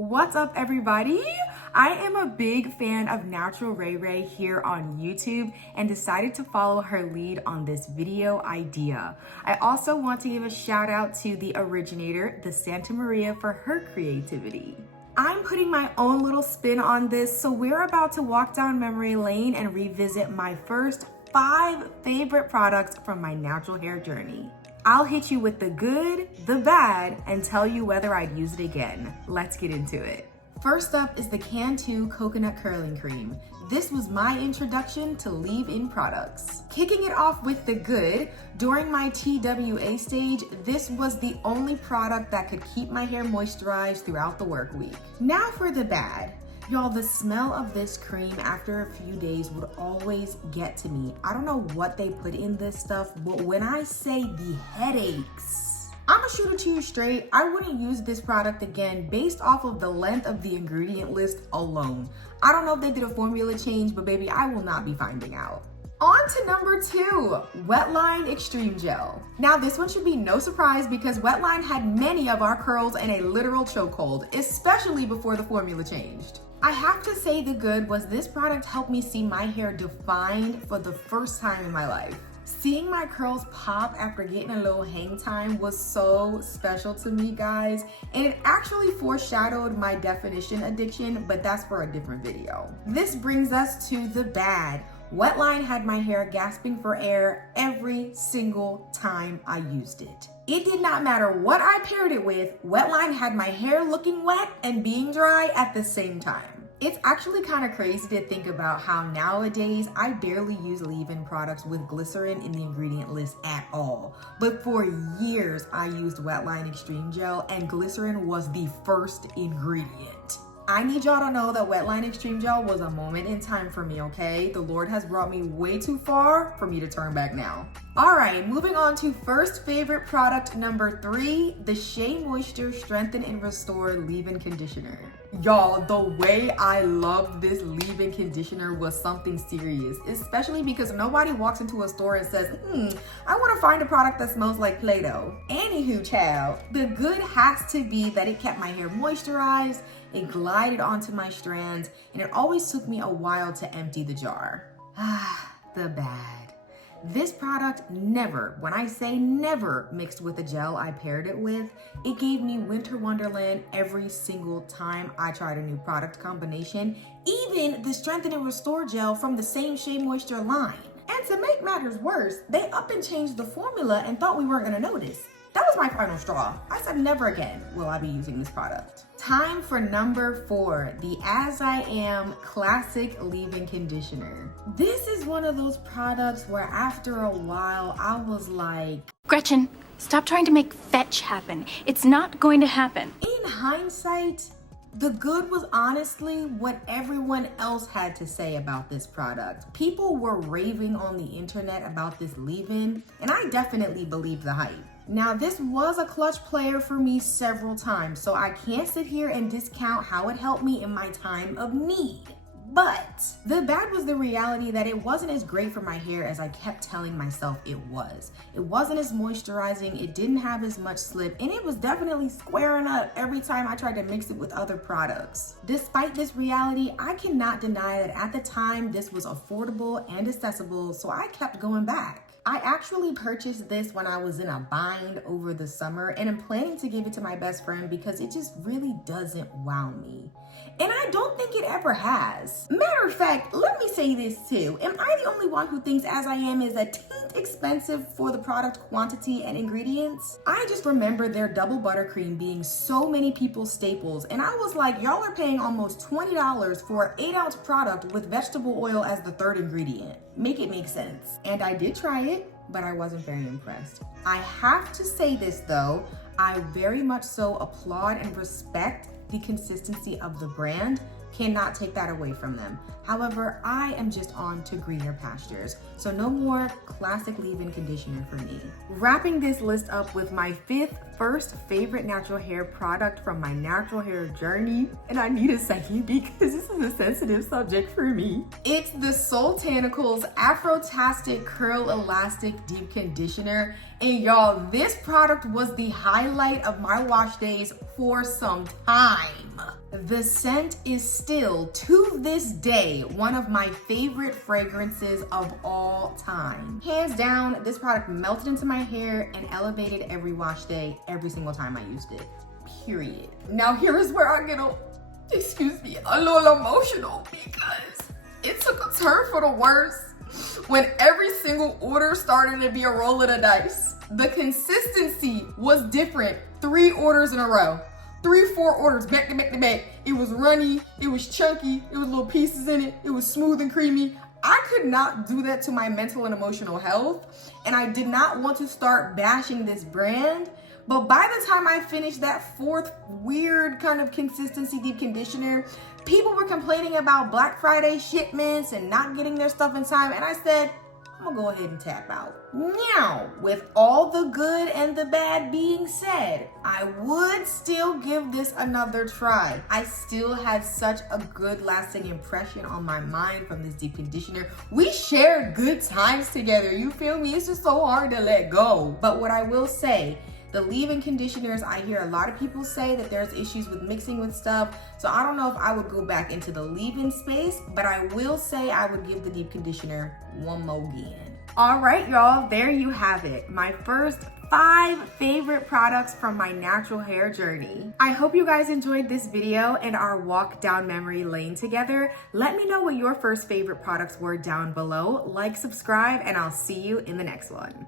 What's up, everybody? I am a big fan of Natural Ray Ray here on YouTube and decided to follow her lead on this video idea. I also want to give a shout out to the originator, the Santa Maria, for her creativity. I'm putting my own little spin on this, so we're about to walk down memory lane and revisit my first 5 favorite products from my natural hair journey. I'll hit you with the good, the bad, and tell you whether I'd use it again. Let's get into it. First up is the Cantu Coconut Curling Cream. This was my introduction to leave-in products. Kicking it off with the good, during my TWA stage, this was the only product that could keep my hair moisturized throughout the work week. Now for the bad. Y'all, the smell of this cream after a few days would always get to me. I don't know what they put in this stuff, but when I say the headaches, I'ma shoot it to you straight. I wouldn't use this product again based off of the length of the ingredient list alone. I don't know if they did a formula change, but baby, I will not be finding out. On to number 2, Wetline Extreme Gel. Now this one should be no surprise because Wetline had many of our curls in a literal chokehold, especially before the formula changed. I have to say the good was this product helped me see my hair defined for the first time in my life. Seeing my curls pop after getting a little hang time was so special to me, guys, and it actually foreshadowed my definition addiction, but that's for a different video. This brings us to the bad. Wetline had my hair gasping for air every single time I used it. It did not matter what I paired it with, Wetline had my hair looking wet and being dry at the same time. It's actually kind of crazy to think about how nowadays I barely use leave-in products with glycerin in the ingredient list at all. But for years I used Wetline Extreme Gel and glycerin was the first ingredient. I need y'all to know that Wetline Extreme Gel was a moment in time for me, okay? The Lord has brought me way too far for me to turn back now. All right, moving on to first favorite product number 3, the Shea Moisture Strengthen and Restore Leave-In Conditioner. Y'all, the way I loved this leave-in conditioner was something serious, especially because nobody walks into a store and says, I want to find a product that smells like Play-Doh. Anywho, child, the good has to be that it kept my hair moisturized, it glided onto my strands, and it always took me a while to empty the jar. The bad. This product never, when I say never, mixed with the gel I paired it with. It gave me winter wonderland every single time I tried a new product combination, even the Strengthen and Restore gel from the same Shea Moisture line. And to make matters worse, they up and changed the formula and thought we weren't gonna notice. That was my final straw. I said never again will I be using this product. Time for number 4, the As I Am Classic Leave-In Conditioner. This is one of those products where after a while I was like, Gretchen, stop trying to make fetch happen. It's not going to happen. In hindsight, the good was honestly what everyone else had to say about this product. People were raving on the internet about this leave-in, and I definitely believed the hype. Now, this was a clutch player for me several times, so I can't sit here and discount how it helped me in my time of need. But the bad was the reality that it wasn't as great for my hair as I kept telling myself it was. It wasn't as moisturizing, it didn't have as much slip, and it was definitely squaring up every time I tried to mix it with other products. Despite this reality, I cannot deny that at the time this was affordable and accessible, so I kept going back. I actually purchased this when I was in a bind over the summer, and I'm planning to give it to my best friend because it just really doesn't wow me. And I don't think it ever has. Matter of fact, let me say this too. Am I the only one who thinks As I Am is a teeny expensive for the product quantity and ingredients? I just remember their double buttercream being so many people's staples, and I was like, y'all are paying almost $20 for an 8-ounce product with vegetable oil as the 3rd ingredient. Make it make sense. And I did try it, but I wasn't very impressed. I have to say this though, I very much so applaud and respect the consistency of the brand. Cannot take that away from them. However, I am just on to greener pastures, so no more classic leave-in conditioner for me. Wrapping this list up with my 5th first favorite natural hair product from my natural hair journey, and I need a second because this is a sensitive subject for me. It's the Soul Tentacles Afro-Tastic Curl Elastic Deep Conditioner, and y'all, this product was the highlight of my wash days for some time. The scent is still, to this day, one of my favorite fragrances of all time. Hands down, this product melted into my hair and elevated every wash day, every single time I used it, period. Now here is where I get a little emotional, because it took a turn for the worse when every single order started to be a roll of the dice. The consistency was different 3 orders in a row. 3, 4 orders back to back to back. It was runny, it was chunky, it was little pieces in it, it was smooth and creamy. I could not do that to my mental and emotional health, and I did not want to start bashing this brand. But by the time I finished that 4th weird kind of consistency deep conditioner, people were complaining about Black Friday shipments and not getting their stuff in time, and I said, I'm gonna go ahead and tap out. Now, with all the good and the bad being said, I would still give this another try. I still had such a good lasting impression on my mind from this deep conditioner. We shared good times together, you feel me? It's just so hard to let go. But what I will say, the leave-in conditioners, I hear a lot of people say that there's issues with mixing with stuff. So I don't know if I would go back into the leave-in space, but I will say I would give the deep conditioner one more again. All right, y'all, there you have it. My first 5 favorite products from my natural hair journey. I hope you guys enjoyed this video and our walk down memory lane together. Let me know what your first favorite products were down below. Like, subscribe, and I'll see you in the next one.